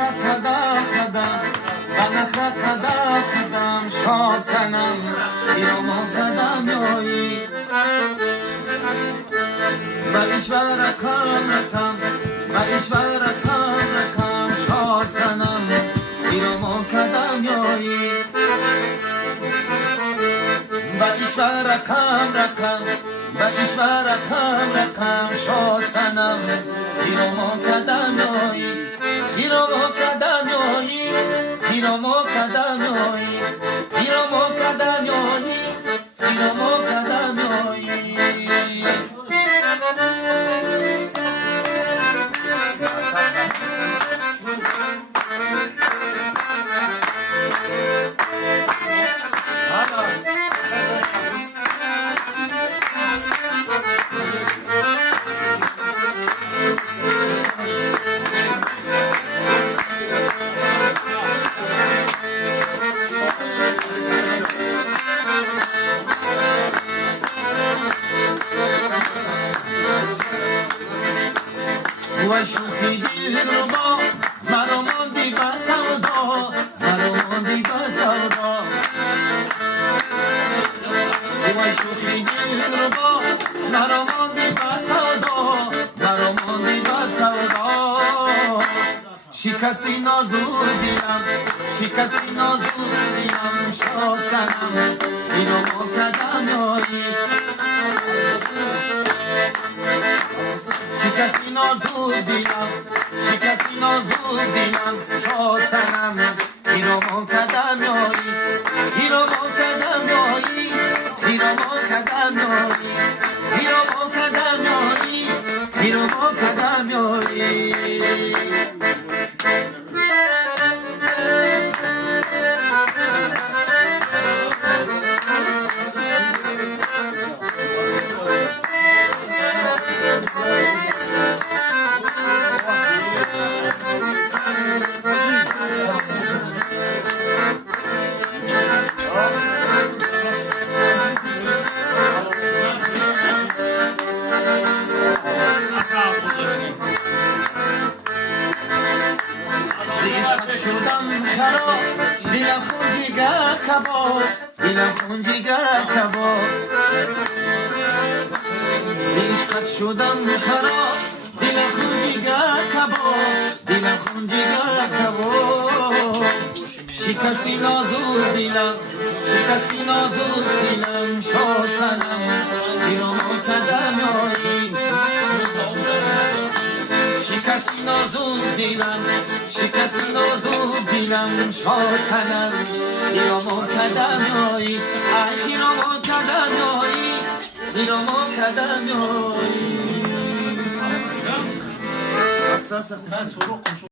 نخرت قدم قدم به نخرت قدم قدم شاه سنم ایران قدم یایی به ایشور رکم رکم به ایشور رکم رکم شاه سنم ایران قدم یایی به ایشور رکم رکم به ایشور رکم رکم شاه سنم ایران قدم یایی ایران قدم یایی ایران قدم یایی ایران قدم یایی ایران قدم یایی و شوخی دل ربا مرا ماندی به سودا مرا ماندی به سودا و شوخی دل ربا مرا ماندی به سودا مرا ماندی به سودا شکستی نازور دلم شکستی نازور دلم شاه سنم ایران قدم یایی شکستی نازور دلم شکستی نازور دلم شاه سنم ایران قدم یایی ایران قدم یایی ایران قدم یایی ایران قدم یایی ایران قدم یایی شدم خراب دلم خون جگر کباب دلم خون جگر کباب زیشقت شدم خراب دلم خون جگر کباب دلم خون جگر کباب شکستی نازور دلم شکستی نازور دلم شاه سنم ایران قدم یایی شکستی نازور دلم شکستی نازور دلم شاه سنم ایران قدم یایی ایران قدم یایی ایران قدم یایی